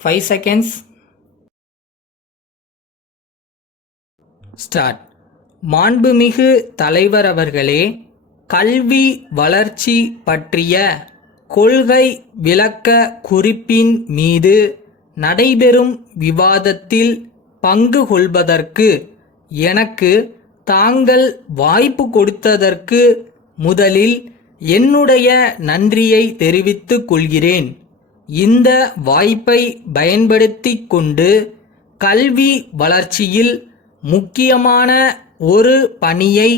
5 seconds. Start. மாண்புமிகு தலைவர் அவர்களே, கல்வி வளர்ச்சி பற்றிய கொள்கை விளக்க குறிப்பின் மீது நடைபெறும் விவாதத்தில் பங்கு கொள்வதற்கு எனக்கு தாங்கள் வாய்ப்பு கொடுத்ததற்கு முதலில் என்னுடைய நன்றியை தெரிவித்துக் கொள்கிறேன். இந்த வாய்ப்பை பயன்படுத்திக் கொண்டு கல்வி வளர்ச்சியில் முக்கியமான ஒரு பணியை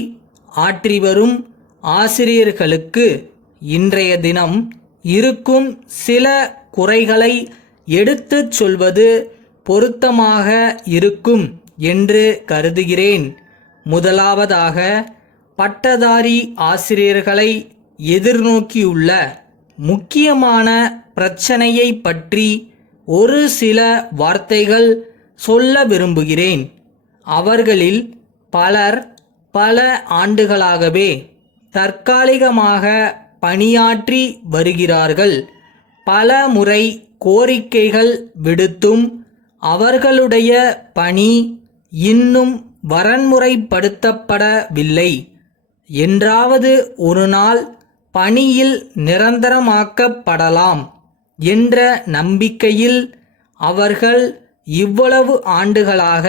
ஆற்றி வரும் ஆசிரியர்களுக்கு இன்றைய தினம் இருக்கும் சில குறைகளை எடுத்துச் சொல்வது பொருத்தமாக இருக்கும் என்று கருதுகிறேன். முதலாவதாக, பட்டதாரி ஆசிரியர்களை எதிர்நோக்கியுள்ள முக்கியமான பிரச்சனையை பற்றி ஒரு சில வார்த்தைகள் சொல்ல விரும்புகிறேன். அவர்களில் பலர் பல ஆண்டுகளாகவே தற்காலிகமாக பணியாற்றி வருகிறார்கள். பல முறை கோரிக்கைகள் விடுத்தும் அவர்களுடைய பணி இன்னும் வரன்முறைப்படுத்தப்படவில்லை. என்றாவது ஒரு நாள் பணியில் நிரந்தரமாக்கப்படலாம் என்ற நம்பிக்கையில் அவர்கள் இவ்வளவு ஆண்டுகளாக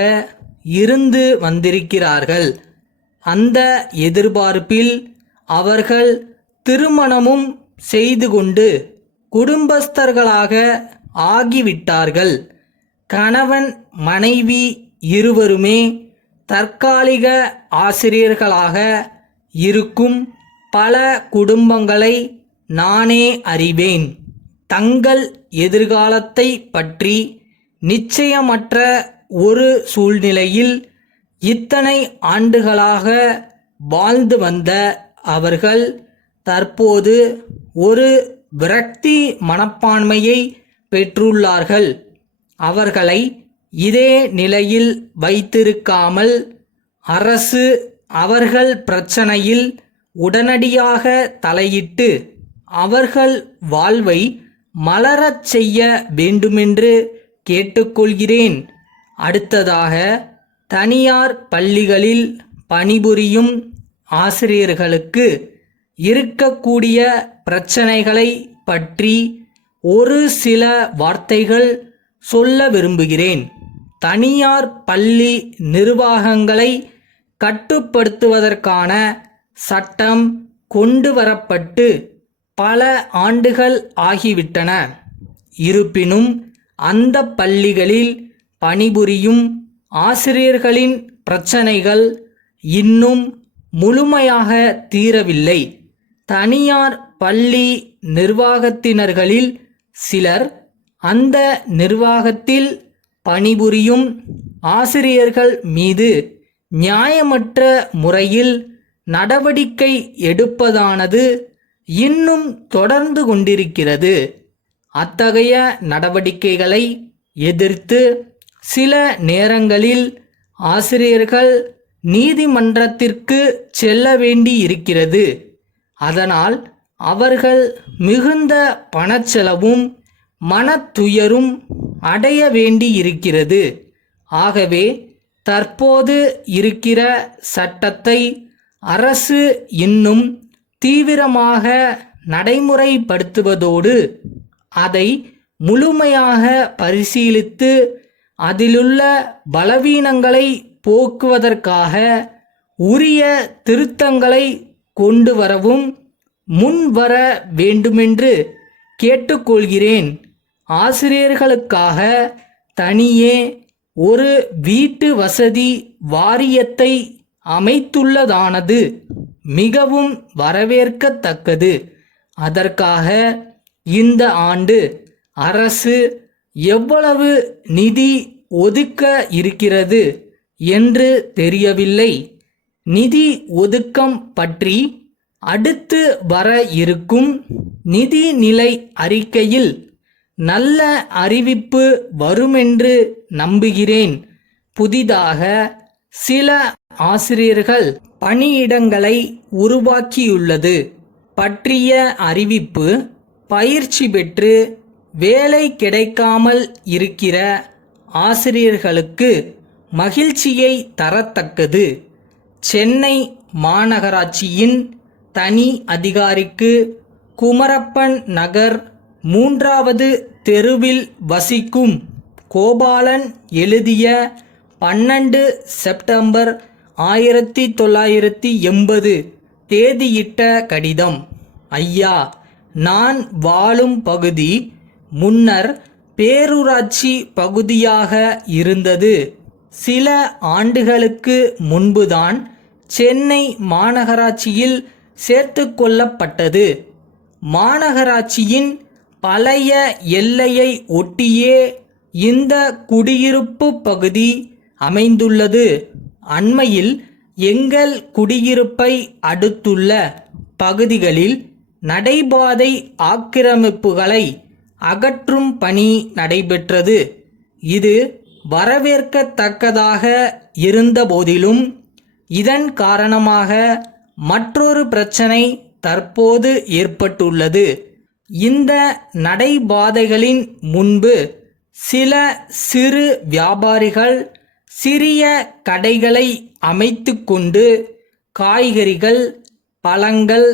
இருந்து வந்திருக்கிறார்கள். அந்த எதிர்பார்ப்பில் அவர்கள் திருமணமும் செய்து கொண்டு குடும்பஸ்தர்களாக ஆகிவிட்டார்கள். கணவன் மனைவி இருவருமே தற்காலிக ஆசிரியர்களாக இருக்கும் பல குடும்பங்களை நானே அறிவேன். தங்கள் எதிர்காலத்தை பற்றி நிச்சயமற்ற ஒரு சூழ்நிலையில் இத்தனை ஆண்டுகளாக வாழ்ந்து வந்த அவர்கள் தற்போது ஒரு விரக்தி மனப்பான்மையை பெற்றுள்ளார்கள். அவர்களை இதே நிலையில் வைத்திருக்காமல் அரசு அவர்கள் பிரச்சனையில் உடனடியாக தலையிட்டு அவர்கள் வாழ்வை மலரச் செய்ய வேண்டுமென்று கேட்டுக்கொள்கிறேன். அடுத்ததாக, தனியார் பள்ளிகளில் பணிபுரியும் ஆசிரியர்களுக்கு இருக்கக்கூடிய பிரச்சனைகளை பற்றி ஒரு சில வார்த்தைகள் சொல்ல விரும்புகிறேன். தனியார் பள்ளி நிர்வாகங்களை கட்டுப்படுத்துவதற்கான சட்டம் கொண்டு வரப்பட்டு பல ஆண்டுகள் ஆகிவிட்டன. இருப்பினும் அந்த பள்ளிகளில் பணிபுரியும் ஆசிரியர்களின் பிரச்சனைகள் இன்னும் முழுமையாக தீரவில்லை. தனியார் பள்ளி நிர்வாகத்தினர்களில் சிலர் அந்த நிர்வாகத்தில் பணிபுரியும் ஆசிரியர்கள் மீது நியாயமற்ற முறையில் நடவடிக்கை எடுப்பதானது இன்னும் தொடர்ந்து கொண்டிருக்கிறது. அத்தகைய நடவடிக்கைகளை எதிர்த்து சில நேரங்களில் ஆசிரியர்கள் நீதிமன்றத்திற்கு செல்ல வேண்டி இருக்கிறது. அதனால் அவர்கள் மிகுந்த பணச்செலவும் மனத்துயரும் அடைய வேண்டி இருக்கிறது. ஆகவே தற்போது இருக்கிற சட்டத்தை அரசு இன்னும் தீவிரமாக நடைமுறைப்படுத்துவதோடு அதை முழுமையாக பரிசீலித்து அதிலுள்ள பலவீனங்களை போக்குவதற்காக உரிய திருத்தங்களை கொண்டு வரவும் முன்வர வேண்டுமென்று கேட்டுக்கொள்கிறேன். ஆசிரியர்களுக்காக தனியே ஒரு வீட்டு வசதி வாரியத்தை அமைத்துள்ளதானது மிகவும் வரவேற்கத்தக்கது. அதற்காக இந்த ஆண்டு அரசு எவ்வளவு நிதி ஒதுக்க இருக்கிறது என்று தெரியவில்லை. நிதி ஒதுக்கம் பற்றி அடுத்து வர இருக்கும் நிதிநிலை அறிக்கையில் நல்ல அறிவிப்பு வருமென்று நம்புகிறேன். புதிதாக சில ஆசிரியர்கள் பணியிடங்களை உருவாக்கியுள்ளது பற்றிய அறிவிப்பு பயிற்சி பெற்று வேலை கிடைக்காமல் இருக்கிற ஆசிரியர்களுக்கு மகிழ்ச்சியை தரத்தக்கது. சென்னை மாநகராட்சியின் தனி அதிகாரிக்கு குமரப்பன் நகர் 3வது தெருவில் வசிக்கும் கோபாலன் எழுதிய 12 செப்டம்பர் 1980 தேதியிட்ட கடிதம். ஐயா, நான் வாழும் பகுதி முன்னர் பேரூராட்சி பகுதியாக இருந்தது. சில ஆண்டுகளுக்கு முன்புதான் சென்னை மாநகராட்சியில் சேர்த்து கொள்ளப்பட்டது. மாநகராட்சியின் பழைய எல்லையை ஒட்டியே இந்த குடியிருப்பு பகுதி அமைந்துள்ளது. அண்மையில் எங்கள் குடியிருப்பை அடுத்துள்ள பகுதிகளில் நடைபாதை ஆக்கிரமிப்புகளை அகற்றும் பணி நடைபெற்றது. இது வரவேற்கத்தக்கதாக இருந்தபோதிலும் இதன் காரணமாக மற்றொரு பிரச்சனை தற்போது ஏற்பட்டுள்ளது. இந்த நடைபாதைகளின் முன்பு சில சிறு வியாபாரிகள் சிறிய கடைகளை அமைத்து கொண்டு காய்கறிகள், பழங்கள்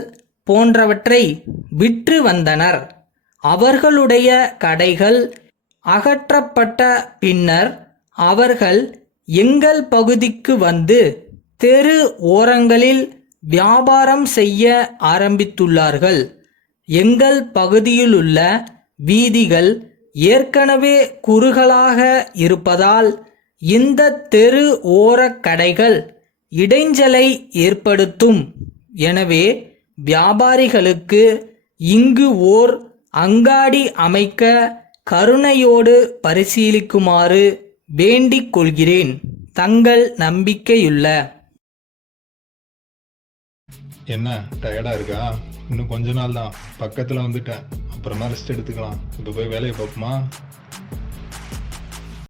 போன்றவற்றை விற்று வந்தனர். அவர்களுடைய கடைகள் அகற்றப்பட்ட பின்னர் அவர்கள் எங்கள் பகுதிக்கு வந்து தெரு ஓரங்களில் வியாபாரம் செய்ய ஆரம்பித்துள்ளார்கள். எங்கள் பகுதியிலுள்ள வீதிகள் ஏற்கனவே குறுகலாக இருப்பதால் இந்த தெரு ஓர கடைகள் இடைஞ்சலை ஏற்படுத்தும். எனவே வியாபாரிகளுக்கு இங்கு ஓர் அங்காடி அமைக்க கருணையோடு பரிசீலிக்குமாறு வேண்டிக் கொள்கிறேன். தங்கள் நம்பிக்கையுள்ள. என்ன டயர்டா இருக்கா? இன்னும் கொஞ்ச நாள் தான், பக்கத்துல வந்துட்டேன். அப்புறமா ரெஸ்ட் எடுத்துக்கலாம். இப்போ போய் வேலையை பார்ப்போமா?